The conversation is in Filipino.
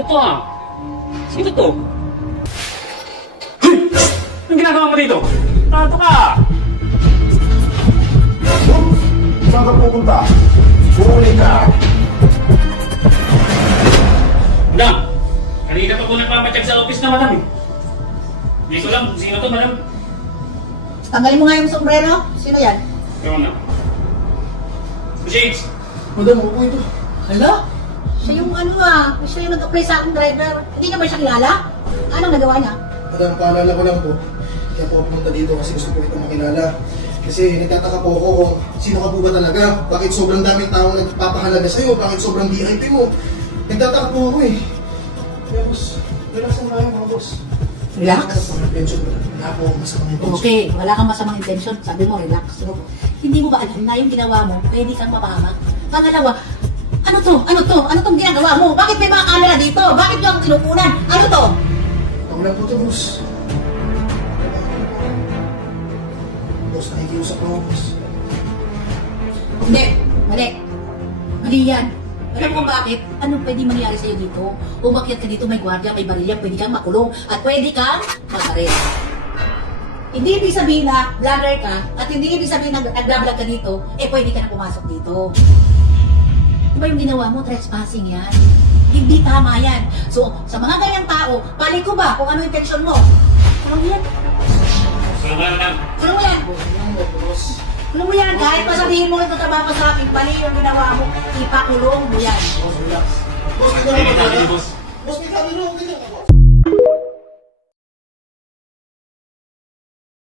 Ano to ah? Sino to? Hoy! Anong ginagawa mo dito? Tato ka! Saan ka pupunta? Huli ka! Madam! Kanina pa po nagpapacheck sa office na madam eh. Hindi ko lang kung sino to madam. Tanggalin mo nga yung sombrero. Sino yan? Ewan na. Shades! Madam, ako po ito. Hala? Siya yung siya yung nag-apply sa aking driver. Hindi niya ba siya kilala? Anong nagawa niya? Madam, paalala ko lang po. Kaya po ako pumunta dito kasi gusto ko itong makilala. Kasi nagtataka po ako kung sino ka po ba talaga? Bakit sobrang daming taong nagpapahalaga sa'yo? Bakit sobrang VIP mo? Nagtataka po ako eh. Kaya boss, relax lang tayo mga boss. Relax? Wala po akong masamang intention. Okay, wala kang masamang intention. Sabi mo, relax. Hindi mo ba alam na yung ginawa mo, pwede kang mapahamak? Pangalawa, ano to? Ano to? Ano tong ginagawa mo? Bakit may mga camera dito? Bakit yung tinupunan? Ano to? Ako lang po ito, boss. Boss, nakikiusap po ako, boss. Hindi. Mali. Mali yan. Alam mo bakit? Ano pwede mangyari sa'yo dito? Umakyat ka dito, may gwardiya, may barilya, pwede kang makulong, at pwede kang mag-arrest. Hindi ibig sabihin na vlogger ka, at hindi ibig sabihin na nag-vlog ka dito, pwede ka na pumasok dito. Diba yung ginawa mo? Trespassing yan. Hindi tama yan. So, sa mga ganyang tao, balik ko ba kung ano yung intention mo? Kulong yan. Kulong ka madam. Kulong mo yan. Kulong mo yan. Kahit pa sabihin mo ito trabaho sa akin, bali yung ginawa mo, ipakulong mo yan. Boss, relax. Boss, may Hindi kami na ba? boss. Boss, may kami rin. Okay lang.